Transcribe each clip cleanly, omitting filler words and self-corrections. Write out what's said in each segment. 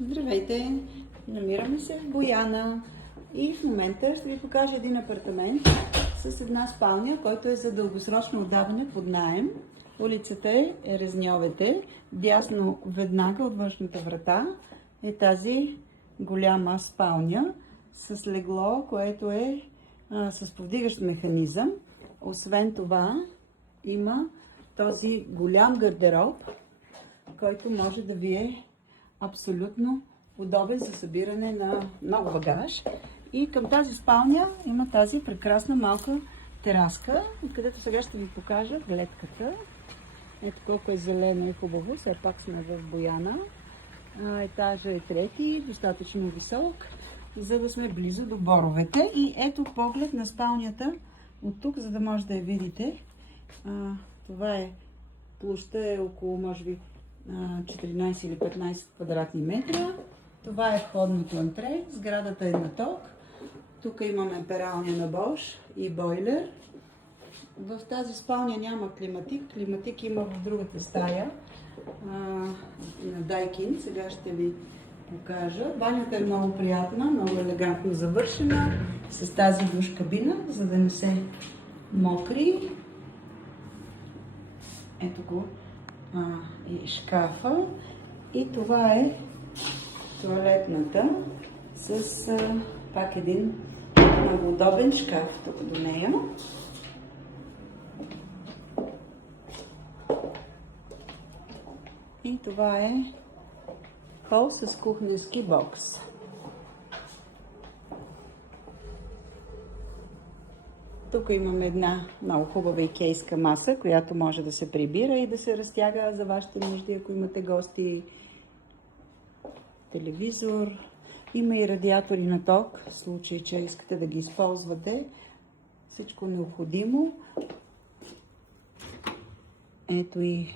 Здравейте! Намираме се в Бояна и в момента ще ви покажа един апартамент с една спалня, който е за дългосрочно отдаване под наем. Улицата е Резньовете. Дясно веднага от външната врата е тази голяма спалня с легло, което е с повдигащ механизъм. Освен това има този голям гардероб, който може да ви е абсолютно удобен за събиране на много багаж. И към тази спалня има тази прекрасна малка тераска, откъдето сега ще ви покажа гледката. Ето колко е зелено и хубаво, все пак сме в Бояна. Етажа е трети, достатъчно висок, за да сме близо до боровете. И ето поглед на спалнята от тук, за да може да я видите. Това е, площта е около, може би, 14 или 15 квадратни метра. Това е входното антре. Сградата е на ток. Тук имаме пералня на Bosch и бойлер. В тази спалня няма климатик. Климатик има в другата стая на Daikin. Сега ще ви покажа. Банята е много приятна, много елегантно завършена с тази душ кабина, за да не се мокри. Ето го и шкафа. И това е тоалетната с пак един много удобен шкаф тук до нея. И това е хол с кухненски бокс. Тук имаме една много хубава икейска маса, която може да се прибира и да се разтяга за вашите нужди, ако имате гости. Телевизор. Има и радиатори на ток, в случай, че искате да ги използвате. Всичко необходимо. Ето и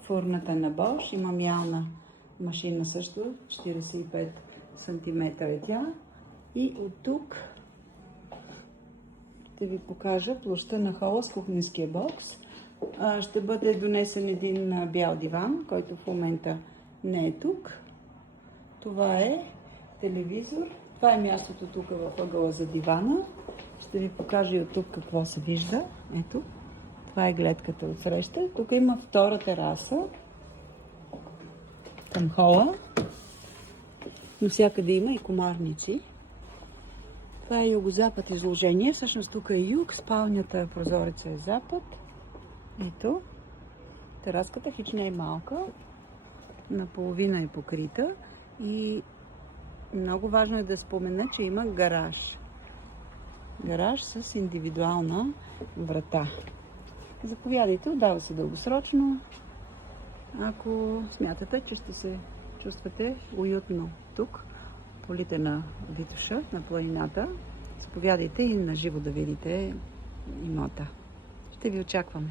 фурната на Bosch. Има мялна машина също, 45 см е тя. И от тук ще ви покажа площта на хола с кухненския бокс. Ще бъде донесен един бял диван, който в момента не е тук. Това е телевизор. Това е мястото тук в ъгъла за дивана. Ще ви покажа и от тук какво се вижда. Ето, това е гледката от среща. Тук има втора тераса към хола. Навсякъде има и комарници. Това е югозапад изложение. Всъщност тук е юг, спалнята, прозореца е запад. Ето, тераската хич не е малка. Наполовина е покрита. И много важно е да спомена, че има гараж. Гараж с индивидуална врата. Заповядайте, отдава се дългосрочно. Ако смятате, че ще се чувствате уютно тук, полите на Витоша, на планината, заповядайте и на живо да видите имота. Ще ви очакваме.